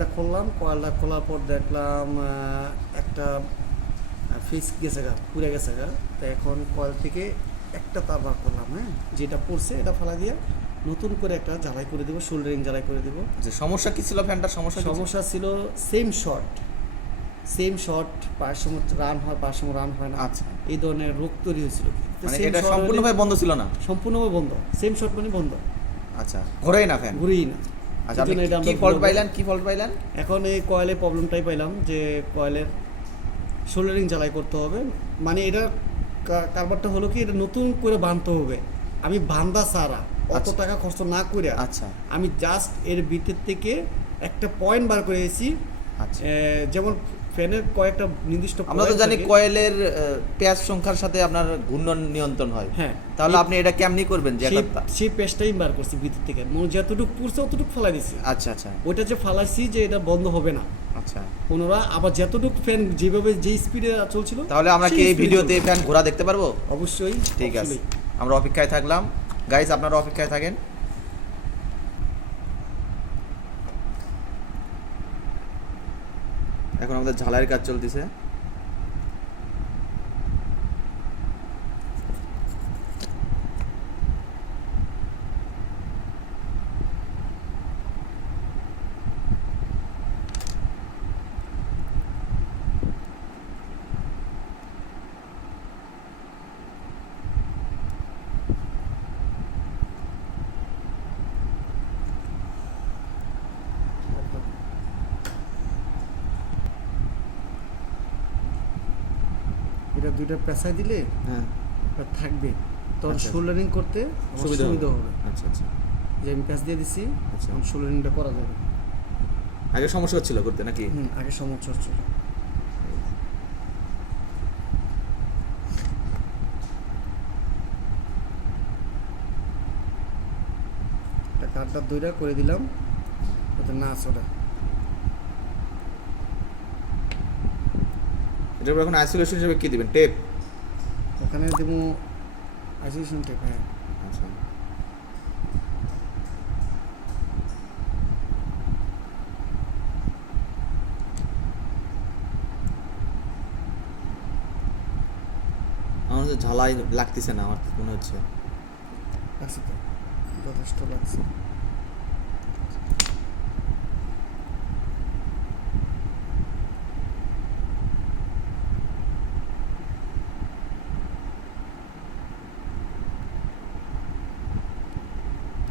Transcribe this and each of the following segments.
কয়েলটা খুললাম, কয়েলটা খোলার পর দেখলাম একটা ফিক্স গেছে গা, পুড়ে গেছে গা। তো এখন কয়েল থেকে একটা তার বার করলাম, হ্যাঁ, যেটা পড়ছে এটা ফালা দিয়ে নতুন করে একটা জ্বালাই করে দেবো, শোল্ডারিং জ্বালাই করে দেবো। যে সমস্যা কি ছিল ফ্যানটার? সমস্যা ছিল সেম শর্ট, পায়ের সময় রান হয়, পায়ের সময় রান হয় না। আচ্ছা, এই ধরনের রোগ তৈরি হয়েছিল। মানে এটা সম্পূর্ণভাবে বন্ধ ছিল না? সম্পূর্ণভাবে বন্ধ, সেম শর্ট মানে বন্ধ। আচ্ছা, ঘোরেই না ফ্যান? ঘুরেই না। আচ্ছা, আপনি কি ফল্ট পাইলেন? এখন এই কয়েলের প্রবলেমটাই পাইলাম যে কয়েলের সোল্ডারিং জ্বালাই করতে হবে। মানে এটা কারবারটা হলো কি, এটা নতুন করে বাঁধতে হবে। আমি বান্ধা সারা অত টাকা খরচ না করে, আচ্ছা, আমি জাস্ট এর ভিতর থেকে একটা পয়েন্ট বার করে এসেছি। আচ্ছা, যেমন ফ্যানের কয়েকটা নির্দিষ্ট, আমরা তো জানি কয়েলের পেঁয়াজ সংখ্যার সাথে আপনার ঘূর্ণন নিয়ন্ত্রণ হয়। হ্যাঁ, তাহলে আপনি এটা কেমনি করবেন? যে সেই পেজটাই বার করছি ভিতর থেকে, মানে যতটুকু পুরছে অতটুকু ফালাই দিছি। আচ্ছা, আচ্ছা, ওইটা যে ফালাইছি যে এটা বন্ধ হবে না। আচ্ছা, পুনরায় আবার যতটুকু ফ্যান যেভাবে যে স্পিডে চলছিল, তাহলে আমরা কি এই ভিডিওতে ফ্যান ঘোরা দেখতে পারবো? অবশ্যই। ঠিক আছে, আমরা অপেক্ষায় থাকলাম। গাইস, আপনারা অপেক্ষায় থাকেন। এখন আমাদের ঝালাইয়ের কাজ চলতেছে। এটা দুইটা পেঁচাই দিলে হ্যাঁ, এটা থাকবে, তোর আচ্ছা, শোল্ডারিং করতে সুবিধা হবে। আচ্ছা, আচ্ছা, যে আমি প্যাচ দিয়ে দিচ্ছি, আচ্ছা। এখন শোল্ডারিংটা করা যাবে। আগে সমস্যা হচ্ছিল করতে নাকি? আগে সমস্যা হচ্ছিল। কাঠটা দুইটা করে দিলাম, ওটা না আছে ওটা। এটার পর এখন আইসোলেশন হিসেবে কি দিবেন? টেপ? ওখানে দেবো আইসোলেশন টেপ। হ্যাঁ, আচ্ছা, আমার হচ্ছে ঝালাই লাগতেছে না, আমার মনে হচ্ছে। লাগছে তো, যথেষ্ট লাগছে।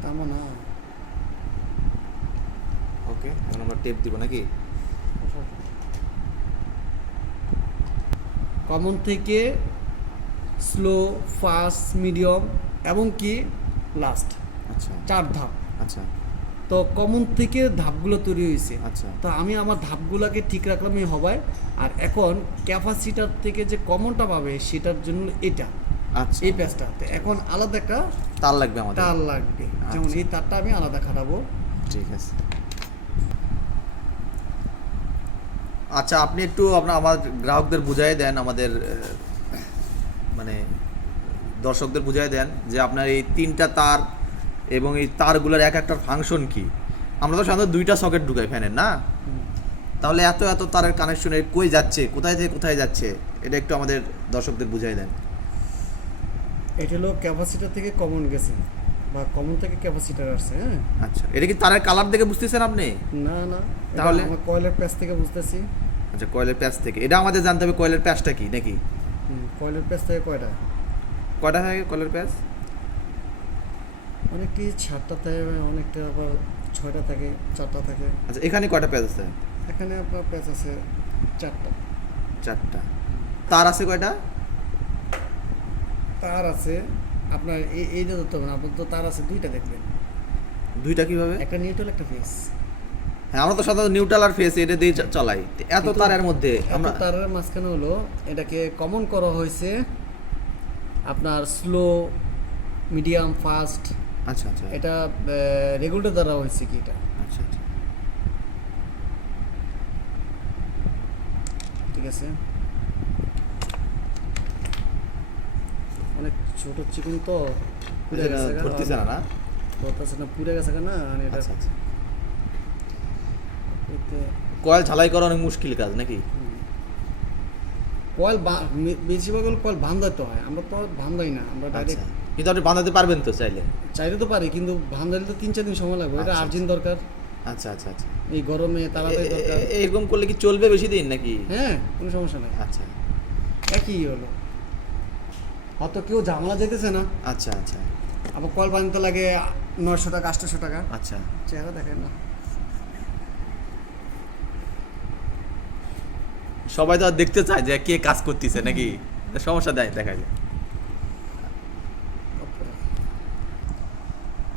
তামা না। ওকে, এখন আমরা টেপ দিব নাকি? কমন থেকে স্লো, ফাস্ট, মিডিয়াম এবং কি লাস্ট, আচ্ছা, 4 ধাপ। আচ্ছা, তো কমন থেকে ধাপগুলো তৈরি হয়েছে। আচ্ছা, তো আমি আমার ধাপগুলোকে ঠিক রাখলাম এই হবায়। আর এখন ক্যাপাসিটার থেকে যে কমনটা পাবে সেটার জন্য এটা, আচ্ছা, এই প্যাচটা। তো এখন আলাদা একটা তার লাগবে আমাদের। তার লাগবে, যেমন আচ্ছা, এই তারটা আমি আলাদা খাটাবো। ঠিক আছে। আচ্ছা, আপনি একটু আমার গ্রাহকদের বুঝাই দেন, আমাদের মানে দর্শকদের বুঝাই দেন যে আপনার এই 3টা তার এবং এই তারগুলোর এক একটার ফাংশন কি। আমরা তো সাধারণত 2টা সকেট ঢুকাই ফ্যানের, না? তাহলে এত এত তারের কানেকশনে কই যাচ্ছে, কোথায় থেকে কোথায় যাচ্ছে, এটা একটু আমাদের দর্শকদের বুঝাই দেন। এটা হলো ক্যাপাসিটার থেকে কমন গেছে, বা কমন থেকে ক্যাপাসিটার আসছে। হ্যাঁ, আচ্ছা, এটা কি তারের কালার দেখে বুঝতেছেন আপনি? না না, তাহলে আমার কয়েলের প্যাচ থেকে বুঝতেছি। আচ্ছা, কয়েলের প্যাচ থেকে। এটা আমাদের জানতে হবে কয়েলের প্যাচটা কি নাকি? কয়েলের প্যাচ থেকে কয়টা থাকে কয়েলের প্যাচ? অনেকটি 7টা থাকে, অনেকটা আবার 6টা থাকে, 4টা থাকে। আচ্ছা, এখানে কয়টা প্যাচ আছে? এখানে আপনার প্যাচ আছে 4টা। 4টা। তার আছে কয়টা? তার আছে আপনার এইটা ধরতে হবে না, আপনার তো তার আছে 2টা দেখবেন। 2টা কিভাবে? একটা নিউট্রাল, একটা ফেস। হ্যাঁ, আমরা তো সাধারণত নিউট্রাল আর ফেস এটা দিয়ে চালাই। এত তারের মধ্যে আমরা তারের মাঝখানে হলো এটাকে কমন করা হয়েছে আপনার স্লো, মিডিয়াম, ফাস্ট। আচ্ছা, আচ্ছা, এটা রেগুলেটর দ্বারা হয়েছে কি এটা। আচ্ছা, আচ্ছা, ঠিক আছে, অনেক ছোট চিকন তো পুড়ে গেছে, ধরতেছে না, না? ধরতেছে না, পুড়ে গেছে না। আর এটা আচ্ছা, আচ্ছা, কয়েল ঝালাই করা অনেক মুশকিল কাজ নাকি? কয়েল বেশিরভাগ হলো কয়েল বান্ধাইতে হয়, আমরা তো বান্ধাই না, আমরা আচ্ছা, ডাইরেক্ট কিন্তু আপনি বাঁধাতে পারবেন তো চাইলে? চাইতে তো পারি, কিন্তু বান্ধাইলে তো 3-4 দিন সময় লাগবে, এটা আচ্ছা, আর্জেন্ট দরকার, আচ্ছা আচ্ছা আচ্ছা। এই গরমে তাড়াতাড়ি দরকার। এরকম করলে কি চলবে বেশি দিন নাকি? হ্যাঁ, কোনো সমস্যা নেই, আচ্ছা একই হলো, হয়তো কেউ ঝামেলা যেতেছে না, আচ্ছা আচ্ছা আবার কয়েল বানাতে লাগে 900 টাকা 800 টাকা, আচ্ছা। চেহারা দেখেন না। সবাই তো আর দেখতে চায় যে কে কাজ করতেছে নাকি, সমস্যা দেয় দেখা যায়।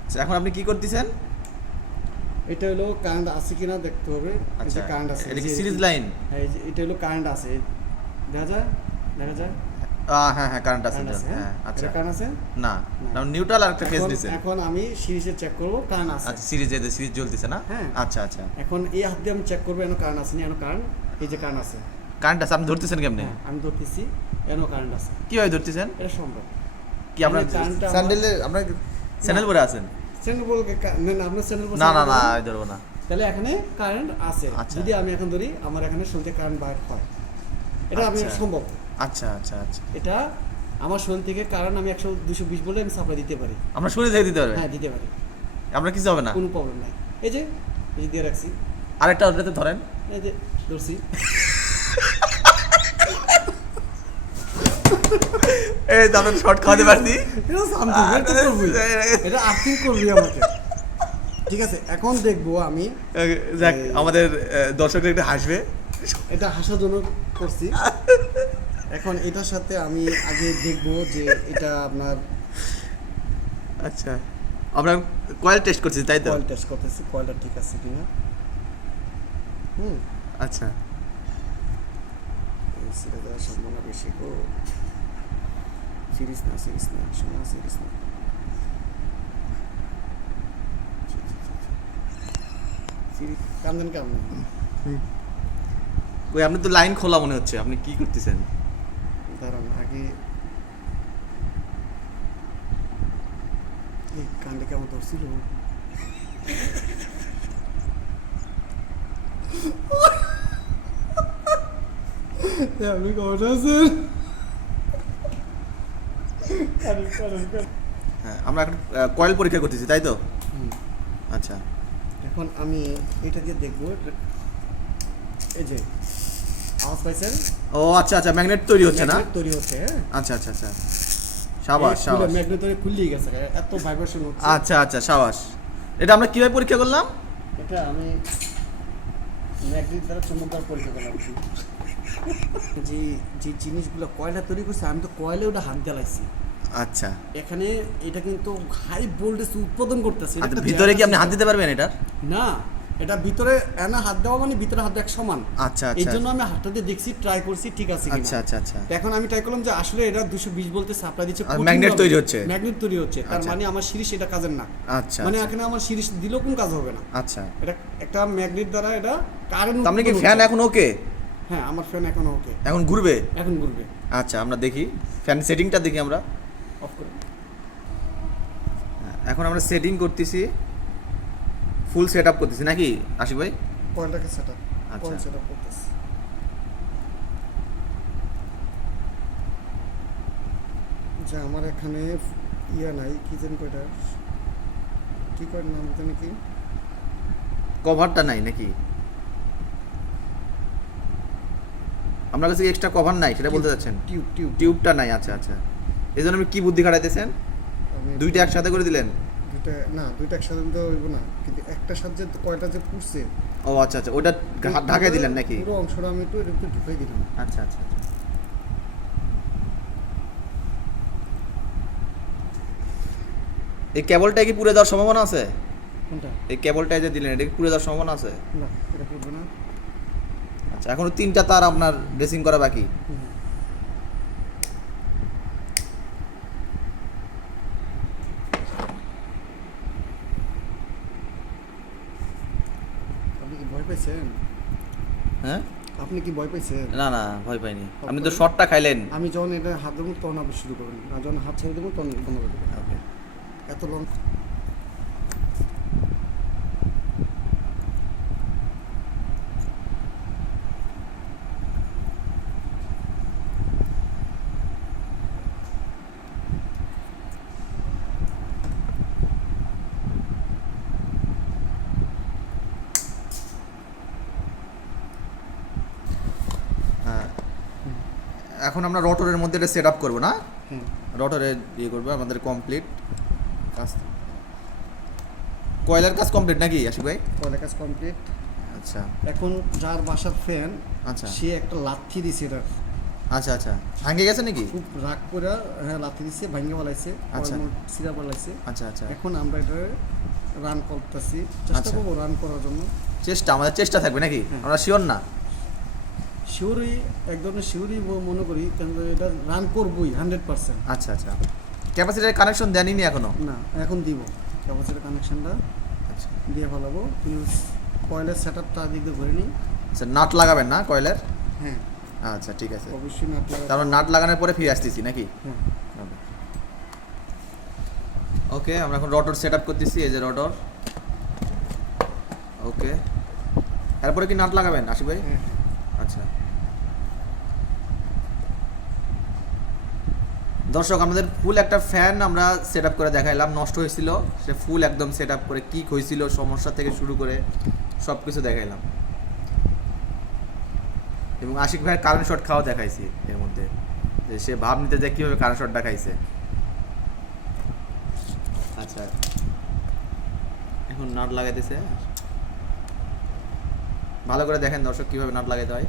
আচ্ছা, এখন আপনি কি করতেছেন? এটা হলো কারেন্ট আছে কিনা দেখতে হবে। আচ্ছা, কারেন্ট আছে, এটা কি সিরিজ লাইন? হ্যাঁ, এটা হলো কারেন্ট আছে, দেখা যায়, দেখা যায় হ্যাঁ হ্যাঁ, কারেন্ট আছে কারেন্ট তো, আছে, হ্যাঁ আচ্ছা। কারেন্ট আছে না, নিউট্রাল আর একটা ফেজ দিছে। এখন আমি সিরিজে চেক করব কারেন্ট আছে। আচ্ছা, সিরিজ জ্বলতেছে না? হ্যাঁ। আচ্ছা আচ্ছা। এখন এই হাত দিয়ে আমি চেক করবো এনো কারেন্ট আছে না, এনো কারেন্ট, এই যে কারেন্ট আছে, কারেন্ট আছে, আপনি ধরতেছেন কেমনে? হ্যাঁ, আমি ধরতেছি এনো কারেন্ট আছে, কিভাবে ধরতেছেন? এটা সম্ভব। কি আপনার কারেন্টটা স্যান্ডেলে, আপনার স্যান্ডেল পরে আছেন? চ্যানেল বলকে না, আপনার চ্যানেল না না না, আমি ধরবো না। তাহলে এখানে কারেন্ট আছে, আচ্ছা। যদি আমি এখন ধরি আমার এখানে শরীরে কারেন্ট বাইর হয়, এটা আমি আচ্ছা। সম্ভব। আচ্ছা আচ্ছা আচ্ছা। এটা আমার শরীর থেকে কারেন্ট আমি 100-220 বলে আমি সাপ্লাই দিতে পারি। আমরা শরীর থেকে দিতে পারবেন? হ্যাঁ, দিতে পারি, আপনার কিছু হবে না? কোনো প্রবলেম নাই। এই যে দিয়ে রাখছি, আরেকটা ওটাতে ধরেন। এই যে ধরছি, এই তো আমরা শর্ট খাওয়াতে পারছি। এটা something, এটা করবি, এটা আর্থিং করবি আমাকে, ঠিক আছে। এখন দেখবো আমি, যাক, আমাদের দর্শকরা একটু হাসবে। এটা হাসার জন্য করছি। এখন এটার সাথে আমি আগে দেখবো যে এটা আপনার আচ্ছা, আমরা কয়েল টেস্ট করছি তাই তো? কয়েল টেস্ট করতেছি, কয়েলটা ঠিক আছে কিনা। আচ্ছা, সিরিজ দেওয়ার সম্ভাবনা বেশি গো, সিরিজ না শোনা, সিরিজ না, সিরিজ কান্দেন কেমন? ওই আপনি তো লাইন খোলা মনে হচ্ছে, আপনি কি করতেছেন? দাঁড়ান আগে, এই কান্দে কেমন ধরছিল, আপনি কেমন আছেন? হ্যাঁ, আমরা এখন কয়েল পরীক্ষা করতেছি তাই তো? আচ্ছা, এখন আমি এটা দিয়ে দেখবো, এই যে আওয়াজ পাইছেন? ও আচ্ছা আচ্ছা, ম্যাগনেট তৈরি হচ্ছে না? ম্যাগনেট তৈরি হচ্ছে, হ্যাঁ। আচ্ছা আচ্ছা আচ্ছা, সাবাস সাবাস। ম্যাগনেট তৈরি খুললেই গেছে, এত ভাইব্রেশন হচ্ছে। আচ্ছা আচ্ছা, সাবাস। এটা আমরা কিভাবে পরীক্ষা করলাম? এটা আমি ম্যাগনেট দ্বারা চুম্বক দ্বারা পরীক্ষা করলাম। যে যে জিনিসগুলো কয়লা তৈরি করছে, আমি তো কয়লে ওটা হাত জ্বালাইছি। আচ্ছা এখানে এটা কিন্তু হাই ভোল্টেজ উৎপাদন করতেছে। এটা আচ্ছা, একটা ভিতরে কি আপনি হাত system। দিতে পারবেন এটা? না, এটা ভিতরে এনা হাত দেওয়া মানে ভিতরে হাত দেওয়া এক সমান। আচ্ছা এই আচ্ছা জন্য আমি হাতটা দিয়ে দেখছি, ট্রাই করছি, ঠিক আছে কিনা। আচ্ছা আচ্ছা আচ্ছা। তো এখন আমি ট্রাই করলাম যে আসলে এটা 220 ভোল্টে সাপ্লাই দিচ্ছে, আর ম্যাগনেট তৈরি হচ্ছে? ম্যাগনেট তৈরি হচ্ছে, তার আচ্ছা। মানে আমার সিরিজ এটা কাজের না। আচ্ছা মানে আচ্ছা, এখানে আমার সিরিজ দিলেও কোনো কাজ হবে না। আচ্ছা। এটা একটা ম্যাগনেট দ্বারা এটা কারেন্ট। তো আপনি কি ফ্যান এখন ওকে? হ্যাঁ, আমার ফ্যান এখন ওকে, এখন ঘুরবে? এখন ঘুরবে। আচ্ছা, আমরা দেখি ফ্যান সেটিংটা দেখি আমরা। অফ করে এখন আমরা সেটিং করতেছি, ফুল সেট আপ করতেছি নাকি আশিক ভাই? কয়েলটাকে সেটআপ, আচ্ছা। কয়েল সেটআপ করতেছি। যে আমার এখানে ইয়া নাই, কি জানি কয়টা, কি কয় নাম জানি কি, কভারটা নাই নাকি? আপনার কাছে এক্সট্রা কভার নাই সেটা বলতে চাচ্ছেন? টিউব টিউব টিউবটা নাই, আচ্ছা আচ্ছা। এই জন্য আপনি কি বুদ্ধি খাটাইতেছেন? দুইটা একসাথে করে দিলেন? দুইটা একসাথে তো হইব না, কিন্তু একটা সাথে কয়টা যে পুষছে। ও আচ্ছা আচ্ছা, ওটা ঢাকায় দিলেন নাকি? পুরো অংশটা আমি একটু এর ভিতরে ঢুকাই দিলাম। আচ্ছা আচ্ছা আচ্ছা। এই কেবলটা কি পুড়ে যাওয়ার সম্ভাবনা আছে? কোনটা? এই কেবলটা যে দিলেন এটা কি পুড়ে যাওয়ার সম্ভাবনা আছে? না, এটা পুড়বে না। আচ্ছা, এখনো 3টা তার আপনার ড্রেসিং করা বাকি। আপনি কি ভয় পাইছেন? হ্যাঁ, আপনি কি ভয় পাইছেন? না না, ভয় পাইনি। আপনি তো শর্টটা খাইলেন। আমি যখন এটা হাত দেবো তখন আপনি শুরু করবেন, আর যখন হাত ছেড়ে দেবো তখন বন্ধ করে দেবেন। ওকে। এত লং এখন আমরা রোটরের মধ্যে এটা সেট আপ করবো না, হুম রোটরে ইয়ে করবো আমাদের কমপ্লিট কাজ। কয়লার কাজ কমপ্লিট নাকি আশিক ভাই? কয়লা কাজ কমপ্লিট। আচ্ছা এখন যার বাসার ফ্যান আচ্ছা সে একটা লাথি দিছে এটা, আচ্ছা আচ্ছা ভাঙে গেছে নাকি? খুব রাগ করে হ্যাঁ লাথি দিছে, ভাঙে বলাইছে, আচ্ছা। সিরা বলাইছে। আচ্ছা আচ্ছা এখন আমরা এটা রান করতেছি, চেষ্টা আচ্ছা। করবো রান করার জন্য। চেষ্টা, আমাদের চেষ্টা থাকবে নাকি? হ্যাঁ। আমরা শিওর না। শিওরই, এক ধরনের শিওরই মনে করি, কিন্তু এটা রান করবই 100%। আচ্ছা আচ্ছা ক্যাপাসিটার কানেকশন দেনই নি এখনো? না এখন দিব, ক্যাপাসিটার কানেকশনটা আচ্ছা দিয়ে ফেলাবো, কিন্তু কয়েলের সেট আপটা দিক দিয়ে ঘুরে নিই। আচ্ছা নাট লাগাবেন না কয়েলের? হ্যাঁ আচ্ছা ঠিক আছে, অবশ্যই নাট লাগা। তারপর নাট লাগানোর পরে ফিরে আসতেছি নাকি? হ্যাঁ ওকে আমরা এখন রোটর সেট আপ করতেছি, এই যে রোটর। ওকে এরপরে কি নাট লাগাবেন আশিক ভাই? হ্যাঁ আচ্ছা দর্শক আমাদের ফুল একটা ফ্যান আমরা সেট আপ করে দেখাইলাম, নষ্ট হয়েছিল, সে ফুল একদম সেট আপ করে কী হয়েছিল সমস্যা থেকে শুরু করে সব কিছু দেখাইলাম, এবং আশিক ভাইয়ের কারেন্ট শট খাওয়া দেখাইছি এর মধ্যে, যে সে ভাব নিতে যায় কীভাবে কারেন্ট শটটা খাইছে। আচ্ছা এখন নাট লাগাইতেছে, ভালো করে দেখেন দর্শক কীভাবে নাট লাগাইতে হয়।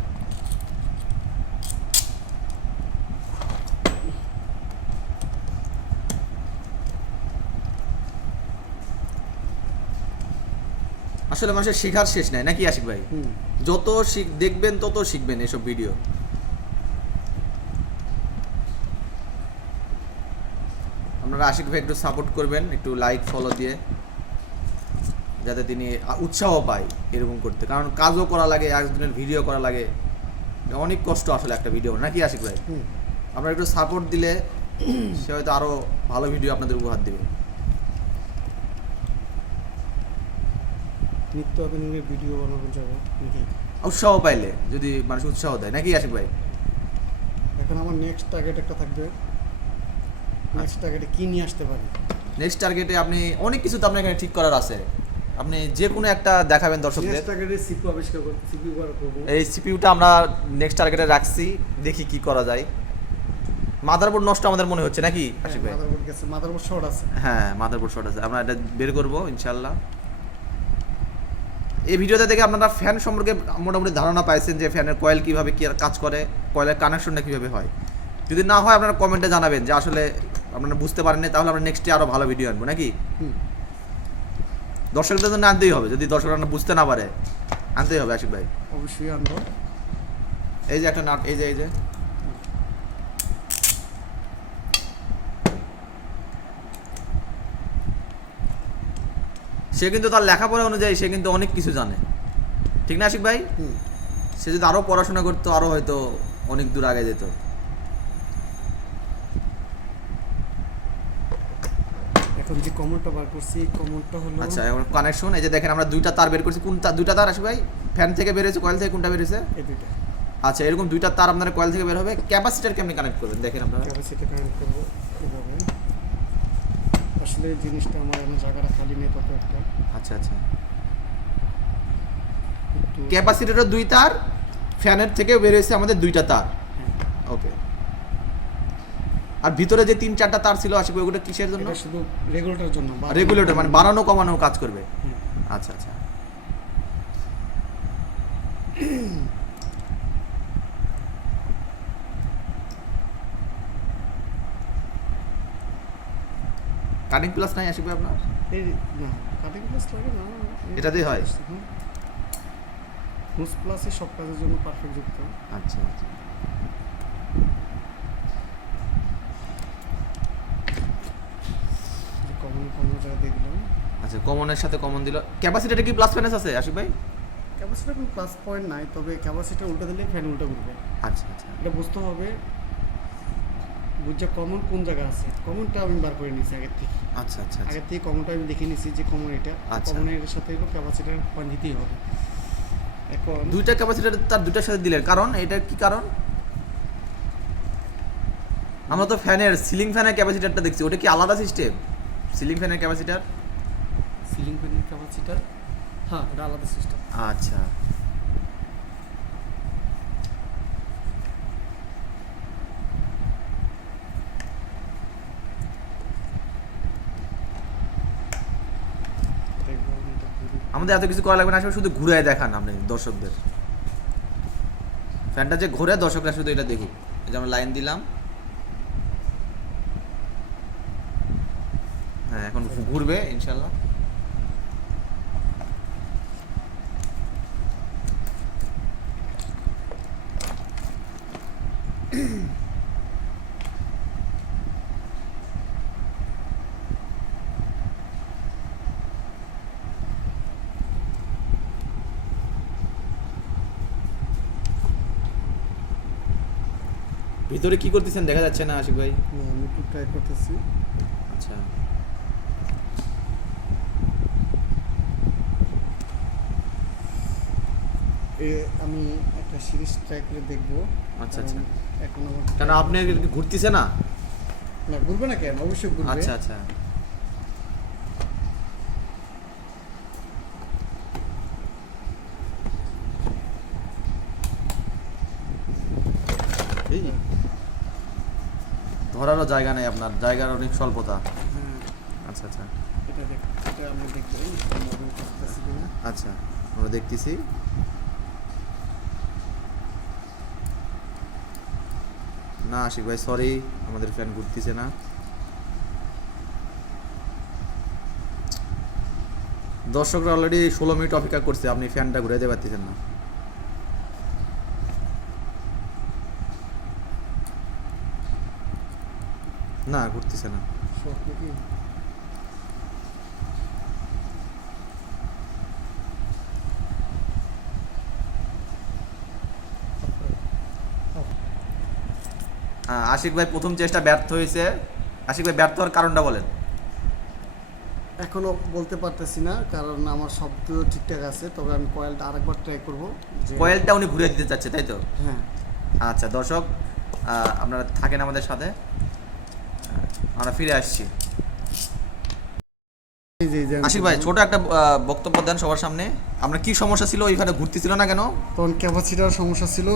আসলে মানুষের শেখার শেষ নাই নাকি আশিক ভাই? হুম যত দেখবেন তত শিখবেন এসব ভিডিও। আপনারা আশিক ভাই একটু সাপোর্ট করবেন, একটু লাইক ফলো দিয়ে, যাতে তিনি উৎসাহ পায় এরকম করতে, কারণ কাজও করা লাগে, একজনের ভিডিও করা লাগে, অনেক কষ্ট আসলে একটা ভিডিও নাকি আশিক ভাই? হুম আপনারা একটু সাপোর্ট দিলে সে হয়তো আরও ভালো ভিডিও আপনাদের উপহার দেবে। নিত্য আধুনিক ভিডিও বানানো যাবে নাকি? উৎসাহ পাইলে, যদি মানুষ উৎসাহ দেয় নাকি আশিক ভাই? এখন আমার নেক্সট টার্গেট একটা থাকবে, নেক্সট টার্গেটে কি নিয়ে আসতে পারি। নেক্সট টার্গেটে আপনি অনেক কিছু তো আপনার এখানে ঠিক করার আছে, আপনি যে কোনো একটা দেখাবেন দর্শকদের। নেক্সট টার্গেটে সিপি আবিষ্কার করব, সিপি করব। এই সিপিইউটা আমরা নেক্সট টার্গেটে রাখছি, দেখি কি করা যায়। মাদারবোর্ড নষ্ট আমাদের মনে হচ্ছে নাকি আশিক ভাই? মাদারবোর্ড গেছে, মাদারবোর্ড শর্ট আছে। হ্যাঁ মাদারবোর্ড শর্ট আছে, আমরা এটা বের করবো ইনশাল্লাহ। এই ভিডিওতে দেখে আপনারা ফ্যান সম্পর্কে মোটামুটি ধারণা পাইছেন, যে ফ্যানের কয়েল কীভাবে কী কাজ করে, কয়েলের কানেকশনটা কীভাবে হয়। যদি না হয় আপনারা কমেন্টে জানাবেন যে আসলে আপনারা বুঝতে পারেননি, তাহলে আমরা নেক্সটে আরও ভালো ভিডিও আনবো নাকি? হুম দর্শকদের জন্য আনতেই হবে, যদি দর্শকরা বুঝতে না পারে আনতেই হবে আশিক ভাই। অবশ্যই আনবো। এই যে একটা নাট, এই যে সে কিন্তু তার লেখাপড়া অনুযায়ী সে কিন্তু অনেক কিছু জানে, ঠিক না আশিক ভাই? হুম সে যদি আরও পড়াশোনা করতো আরও হয়তো অনেক দূর আগে যেত। এখন যে কমনটা বার করছি, এই কমনটা হলো আচ্ছা এখন কানেকশন, এই যে দেখেন আমরা দুইটা তার বের করছি, কোনটা দুইটা তার আশিক ভাই? ফ্যান থেকে বেরিয়েছে, কয়েল থেকে কোনটা বেরিয়েছে? এই দুইটা। আচ্ছা এরকম দুইটা তার আপনার কয়েল থেকে বের হবে। ক্যাপাসিটার কেমনি কানেক্ট করবেন দেখেন আপনারা। ক্যাপাসিটি কানেক্ট করবো এভাবে। আসলে জিনিসটা আমার এখন জায়গাটা খালি নেই তত একটা। আচ্ছা আচ্ছা একটু ক্যাপাসিটরের দুই তার, ফ্যানের থেকেও বের হয়েছে আমাদের দুইটা তার। হ্যাঁ, ওকে আর ভিতরে যে 3-4টা তার ছিল আশিক ভাই, ওটা কিসের জন্য? এটা শুধু রেগুলেটর জন্য। রেগুলেটর মানে বাড়ানো কমানো কাজ করবে। হুম। আচ্ছা আচ্ছা কাটিং প্লাস নাই আশিক ভাই আপনার? এই না কাটিং প্লাস লাগে না, এটাতেই হয়? হুস প্লাসই সব কাজের জন্য পারফেক্ট যুক্ত। আচ্ছা আচ্ছা যে কমন কমন জায়গা দিয়ে দিলাম। আচ্ছা কমনের সাথে কমন দিল। ক্যাপাসিটারে কি প্লাস মাইনাস আছে আশিক ভাই? ক্যাপাসিটার কোনো প্লাস পয়েন্ট নাই, তবে ক্যাপাসিটার উল্টা দিলে ফ্যান উল্টা ঘুরবে। আচ্ছা আচ্ছা এটা বুঝতে হবে, বুঝছে কমন কোন জায়গা আছে। কমনটা আমি বার করে নিয়েছি আগের থেকে। আচ্ছা আচ্ছা আচ্ছা আগের থেকে কমনটা আমি দেখে নিয়েছি যে কমন এটা। আচ্ছা। কমনের সাথে এলো ক্যাপাসিটার পয়েন্ট দিতেই হবে। এখন দুইটা ক্যাপাসিটার তার দুইটার সাথে দিলেন, কারণ এটা কি কারণ? আমরা তো ফ্যানের সিলিং ফ্যানের ক্যাপাসিটারটা দেখছি, ওটা কি আলাদা সিস্টেম? সিলিং ফ্যানের ক্যাপাসিটার? সিলিং ফ্যানের ক্যাপাসিটার, হ্যাঁ এটা আলাদা সিস্টেম। আচ্ছা আমাদের এত কিছু করা লাগবে না, আসলে শুধু ঘুরে দেখান আপনি দর্শকদের। ফ্যানটা যে ঘুরে দর্শকরা শুধু এটা দেখুক। এই যে আমরা লাইন দিলাম, হ্যাঁ এখন ঘুরবে ইনশাল্লাহ। ভিতরে কি করতেছেন দেখা যাচ্ছে না আশিক ভাই। আমি একটু ট্রাই করতেছি। আচ্ছা আমি একটা সিরিজ ট্রাই করে দেখবো। আচ্ছা আচ্ছা। এখন কেন আপনি ঘুরতেছে না? না ঘুরবে না কেন, অবশ্যই ঘুরবে। আচ্ছা আচ্ছা। এই ধরারও জায়গা নেই আপনার, জায়গার অনেক স্বল্পতা। হ্যাঁ আচ্ছা আচ্ছা এটা আমি দেখবো মোবাইল করতেছি কিনা। আচ্ছা, আমরা দেখতেছি। না আশিক ভাই সরি, আমাদের ফ্যান ঘুরতেছে না। দর্শকরা অলরেডি 16 মিনিট অপেক্ষা করছে, আপনি ফ্যানটা ঘুরাইতে পারতেছেন না। না ঘুরতেছে না। শর্ট নাকি? আশিক ভাই প্রথম চেষ্টা ব্যর্থ হয়েছে। আশিক ভাই ব্যর্থ হওয়ার কারণটা বলেন। এখনো বলতে পারতেছি না, কারণ আমার শব্দ ঠিকঠাক আছে, তবে আমি কয়েলটা আরেকবার ট্রাই করবো। কয়েলটা উনি ঘুরে দিতে চাচ্ছে তাই তো? হ্যাঁ আচ্ছা দর্শক, আপনারা থাকেন আমাদের সাথে, আমরা ফিরে আসছি। আশিক ভাই ছোট একটা বক্তব্য দেন সবার সামনে। আপনার কি সমস্যা ছিল, ওইখানে ঘুরতেছিল না কেন? তখন ক্যাপাসিটার সমস্যা ছিল,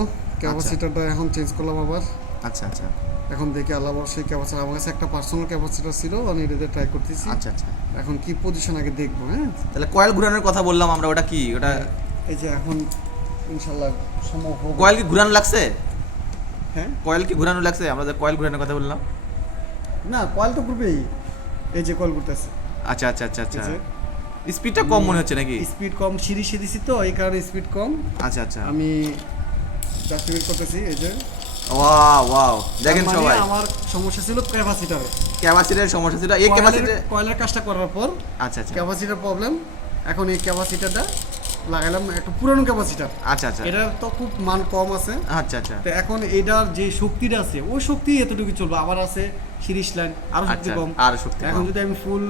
ক্যাপাসিটারটা এখন চেঞ্জ করলাম আবার। আচ্ছা আচ্ছা। এখন দেখি আল্লাহ সেই ক্যাপাসিটার, আমার কাছে একটা পার্সোনাল ক্যাপাসিটার ছিল, আমি এটাতে ট্রাই করতেছি। আচ্ছা আচ্ছা। এখন কি পজিশন আগে দেখবো। হ্যাঁ তাহলে কয়েল ঘুরানোর কথা বললাম আমরা, ওটা কি? ওটা এই যে এখন ইনশাল্লাহ সম্ভব হবে। কয়েল কি ঘুরানো লাগছে? হ্যাঁ কয়েল কি ঘুরানো লাগছে? আমরা যে কয়েল ঘুরানোর কথা বললাম। না কয়েল তো ঘুরবেই, এই যে কয়েল ঘুরতেছে। আচ্ছা আচ্ছা আচ্ছা আচ্ছা। স্পিডটা কম মনে হচ্ছে নাকি? স্পিড কম, সিরিজে দিছি তো এই কারণে স্পিড কম। আচ্ছা আচ্ছা। আমি জাস্টিফাই করতেছি। এই যে ওয়াও ওয়াও, দেখেন তার মানে সবাই আমার সমস্যা ছিল ক্যাপাসিটারে, ক্যাপাসিটরের সমস্যা ছিল। এই ক্যাপাসিটর কয়েলের কাজটা করার পর আচ্ছা আচ্ছা ক্যাপাসিটার প্রবলেম। এখন এই ক্যাপাসিটারটা লাগাইলাম, একটা পুরানো ক্যাপাসিটার। আচ্ছা আচ্ছা এটা তো খুব মান কম আছে। আচ্ছা আচ্ছা তো এখন এটার যে শক্তিটা আছে ওই শক্তি এতটুকু চলবে। আবার আছে সিরিজ লাইন, আরো শক্তি আচ্ছা, কম। আর শক্তি এখন কম। যদি আমি ফুল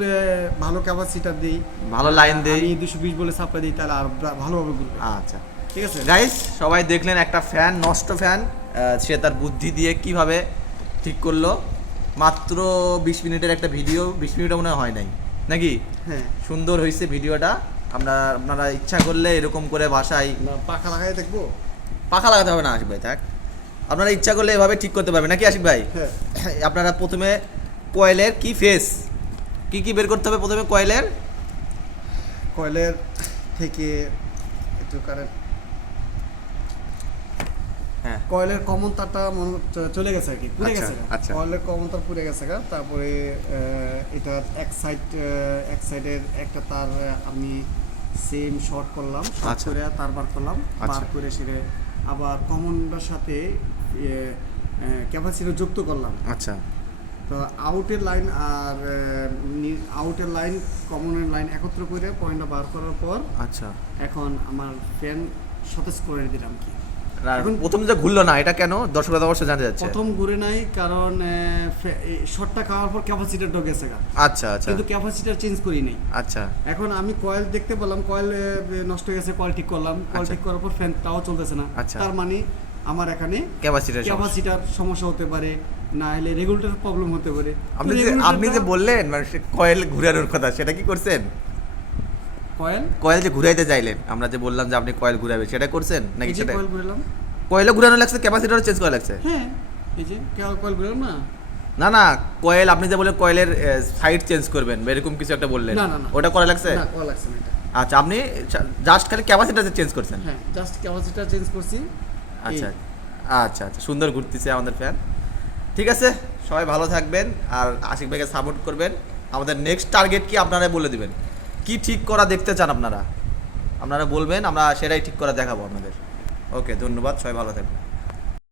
ভালো ক্যাপাসিটার দিই, ভালো লাইন দেই, আমি 220 বলে সাপ্লাই দিই, তাহলে আর ভালোভাবে ঘুরবে। আচ্ছা ঠিক আছে গাইস, সবাই দেখলেন একটা ফ্যান, নষ্ট ফ্যান, সে তার বুদ্ধি দিয়ে কিভাবে ঠিক করলো। মাত্র 20 মিনিটের একটা ভিডিও, 20 মিনিটও মনে হয় নাই নাকি? হ্যাঁ সুন্দর হয়েছে ভিডিওটা। আপনারা ইচ্ছা করলে এরকম করে বাসায় না পাখা লাগাই দেখবো। পাখা লাগাতে হবে না আশিক ভাই, থাক। আপনারা ইচ্ছা করলে এভাবে ঠিক করতে পারবেন নাকি আশিক ভাই? হ্যাঁ আপনারা প্রথমে কয়েলের কি ফেস কি বের করতে হবে প্রথমে কয়েলের কয়েলের থেকে একটু কারেন্ট, হ্যাঁ কয়েলের কমন তারটা চলে গেছে আর কি, পুড়ে আচ্ছা, গেছে। আচ্ছা। কয়েলের কমন তার পুড়ে গেছে। তারপরে এটা এক সাইডের একটা তার আমি সেম শর্ট করলাম, শর্ট আচ্ছা। করে তার বার করলাম, বার আচ্ছা। করে সেরে আবার কমনটার সাথে ক্যাপাসিটর যুক্ত করলাম। আচ্ছা তো আউটের লাইন আর আউটের লাইন কমনের লাইন একত্র করে পয়েন্টটা বার করার পর আচ্ছা। এখন আমার ফ্যান সতেজ করে দিলাম কি। এখন প্রথম যে ঘুরলো না, এটা কেন দর্শকরা অবশ্যই জানতে যাচ্ছে। প্রথম ঘুরে নাই, কারণ শর্টটা খাওয়ার পর ক্যাপাসিটার ঢোকেছে আচ্ছা আচ্ছা কিন্তু ক্যাপাসিটার চেঞ্জ করি নাই। আচ্ছা এখন আমি কয়েল দেখতে পেলাম, কয়েল নষ্ট হয়ে গেছে, কয়েল ঠিক করলাম, কয়েল আচ্ছা। ঠিক করার পর ফ্যানটাও চলতেছে না। আচ্ছা। তার মানে আমার এখানে ক্যাপাসিটার সমস্যা হতে পারে, না হলে রেগুলেটর প্রবলেম হতে পারে। আপনি যে বললেন মানে কয়েল ঘুরানোর কথা, সেটা কি করছেন? কয়েল যে ঘুরাইতে চাইলেন, আমরা যে বললাম যে আপনি কয়েল ঘুরাবে, সেটা করছেন নাকি? সেটা কয়েল ঘুরালাম, কয়েলও ঘুরানো লাগছে, ক্যাপাসিটারও চেঞ্জ করা লাগছে? হ্যাঁ এই যে কয়েল ঘুরালাম না। না না, কয়েল আপনি যে বলে কয়েলের সাইড চেঞ্জ করবেন বা এরকম কিছু একটা বললেন, না, না, না। ওটা করা লাগছে? না করা লাগছে না এটা। আচ্ছা, আপনি জাস্ট খালি ক্যাপাসিটার চেঞ্জ করছেন? হ্যাঁ, জাস্ট ক্যাপাসিটার চেঞ্জ করছি। আচ্ছা আচ্ছা আচ্ছা, সুন্দর ঘুরতেছে আমাদের ফ্যান। ঠিক আছে, সবাই ভালো থাকবেন আর আশিক ভাইকে সাপোর্ট করবেন। আমাদের নেক্সট টার্গেট কি আপনারা বলে দিবেন, কি ঠিক করা দেখতে চান আপনারা বলবেন, আমরা সেটাই ঠিক করা দেখাবো আপনাদের। ওকে, ধন্যবাদ, সবাই ভালো থাকবেন।